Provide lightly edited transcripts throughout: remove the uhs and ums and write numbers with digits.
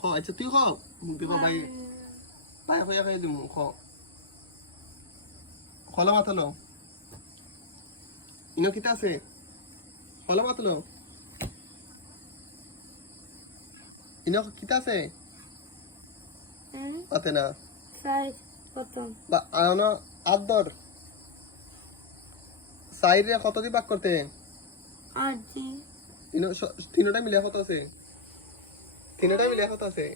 খ আচ্ছা তুই খ মুখ দেখো ভাই ভাই হইয়া খাই দিমু খ খলা মাথালো ইনো কিতা আছে খলা মাথালো ইনো কিতা আছে পাতে না সাইজ কত বা আনো আদর সাইডে কত দি ভাগ করতে আজি ইনো তিনটা মিলে কত আছে তিনটা মিলে কত আছে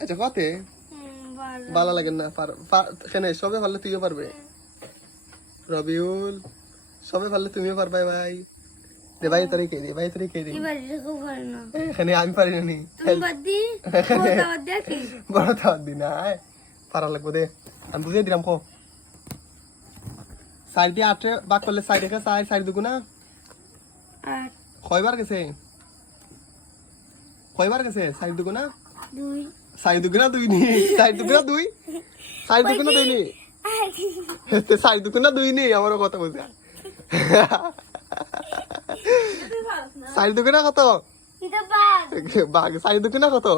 আচ্ছা কতে ভালো লাগে না এখানে সবে পারলে তুইও পারবে রবিউল সবে পারলে তুমিও পারবে ভাই দে ভাই তারিখে দে ভাই তারিখে দে এখানে আমি পারি না নি বড় তাওয়ার দি না পারা লাগবো দে আমি বুঝিয়ে দিলাম কো সাইড দিয়ে 8 ভাগ করলে সাইড একা সাইড দুগুনা 8 কয়বার গেছে সাইড দুগুনা 2 সাইড দুগুনা 2 নি সাইড দুগুনা 2 সাইড দুগুনা 2 নি তে সাইড দুগুনা 2 নি আমারও কথা বুঝা সাইড দুগুনা কত এটা বাগ সাইড দুগুনা কত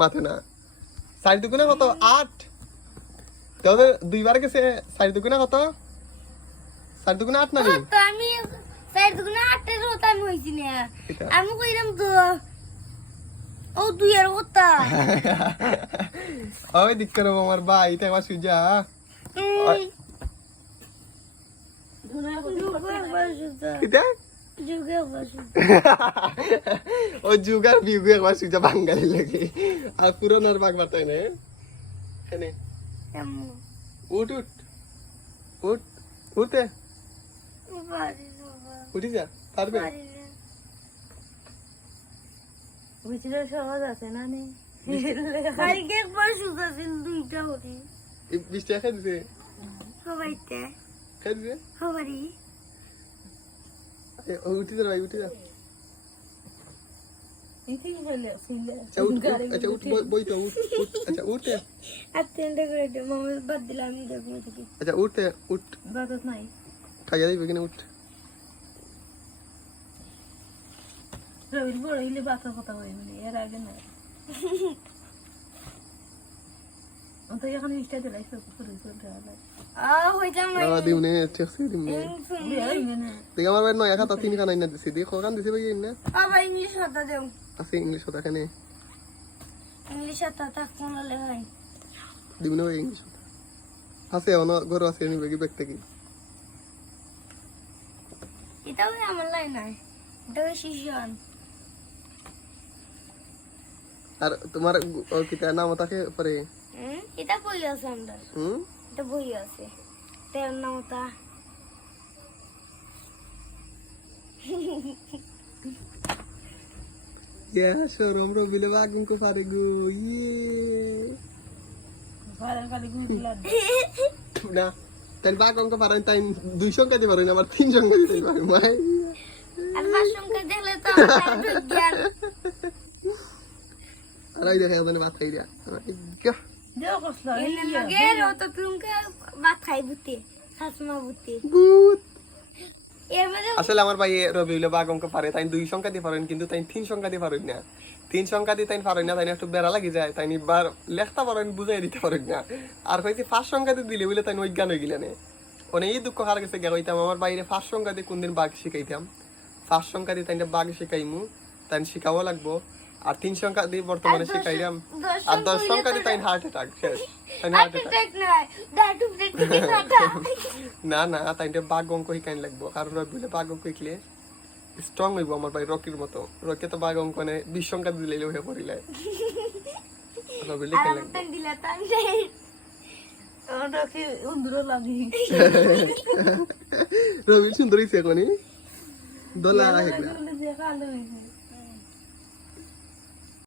মাথে না সাইড দুগুনা কত 8 তাহলে দুইবার গেছে সাইড দুগুনা কত সাইড দুগুনা 8 না নি তো আমি সাইড দুগুনা 8 এর হতা আমি হইছি না আমি কইরাম তো ও 2 এর হতা ওই দিক করে আমার ভাই এটা একবার সুজা কিটা ও যুগার বিউগু একবার সুজা বাঙালি লাগে আর পুরনার বাগ বাতাই না এনে উঠ উঠ উঠ উঠে উঠি যা পারবে বুঝলে সহজ আছে না নে কালকে একবার সুজা দিন দুইটা উঠি এই 20 টাকা দিছে সবাইতে খাই দিছে সবারই উঠি যা ভাই উঠি যা আচ্ছা উঠ বই তো উঠ আচ্ছা উঠে আত্মীয়টা করে দে মামা বাদ দিলাম আমি দেখবো থেকে আচ্ছা উঠে উঠ বাদ নাই খাইয়া দিবে কিনা উঠ রবির বড় হইলে বাতার কথা হয় মানে এর আগে না অন্ত এখন ইস্টা দিলাই সব করে চলতে হবে হইতাম না দিমনে ঠিকছে দিমনে দেখ আমার ভাই নয় খাতা 3 খানা ইনা দিছি দেখো কান দিছি ভাই ইনা ভাই ইংলিশ কথা দেও আছে ইংলিশ কথা খানে ইংলিশ কথা কোন লেখাই দিমনে ভাই ইংলিশ আছে অন ঘর আছে নি বেগি ব্যাগ থেকে এটাও আমার লাই নাই এটাও শিশন আর তোমার কিতা নাম থাকে পরে এটা বই আছে আমরা এটা বই আছে তের নামটা ইয়া শরম রবিলে বাগুন কো পারে গো ফারার কালি গুইলা না তাই বাগুন কো পারেন তাই 2 সংখ্যা দিতে পারেন আমার 3 সংখ্যা দিতে পারেন ভাই আর 5 সংখ্যা দিলে তো আমার জ্ঞান আরে দেখে ওখানে ভাত খাই দিয়া ইয়া দেও কসলা এই লাগের তো তুমি ভাত খাই বুতে শাসমা বুতে ভূত এর মধ্যে আসলে আমার ভাই রবিউলে বাগুন কো পারে তাই 2 সংখ্যা দিতে পারেন কিন্তু তাই 3 সংখ্যা দিতে পারেন না 3 সংখ্যা দিতে পারেন না তাই একটু বেড়া লাগি যায় তাই বার লেখতা পারেন বুঝাই দিতে পারেন না আর কইতে 5 সংখ্যা দিলে বলে তাই অজ্ঞান হয়ে গিলানে অনেক দুঃখ হার গেছে কইতাম আমার বাইরে 5 সংখ্যা দিয়ে কোনদিন বাঘ শিখাইতাম 5 সংখ্যা দিয়ে তাই বাঘ শিখাইমু তাই শিখাও লাগবো আর 3 সংখ্যা দিয়ে বর্তমানে শিখাইলাম আর 10 সংখ্যা দিয়ে তাই হার্ট অ্যাটাক শেষ তাই হার্ট অ্যাটাক না না তাই বাঘ অঙ্ক শিখাইন লাগবো কারণ রবিউলে বাঘ অঙ্ক শিখলে স্ট্রং হইব আমার ভাই রকির মতো রকি তো বাঘ অঙ্ক নে 20 সংখ্যা দিলে হয়ে পড়িলে রবিউলে শিখাইন লাগবো রকি উন্দর লাগি রবিউল সুন্দরী সে কোনি দোলা লাগে কালো হইছে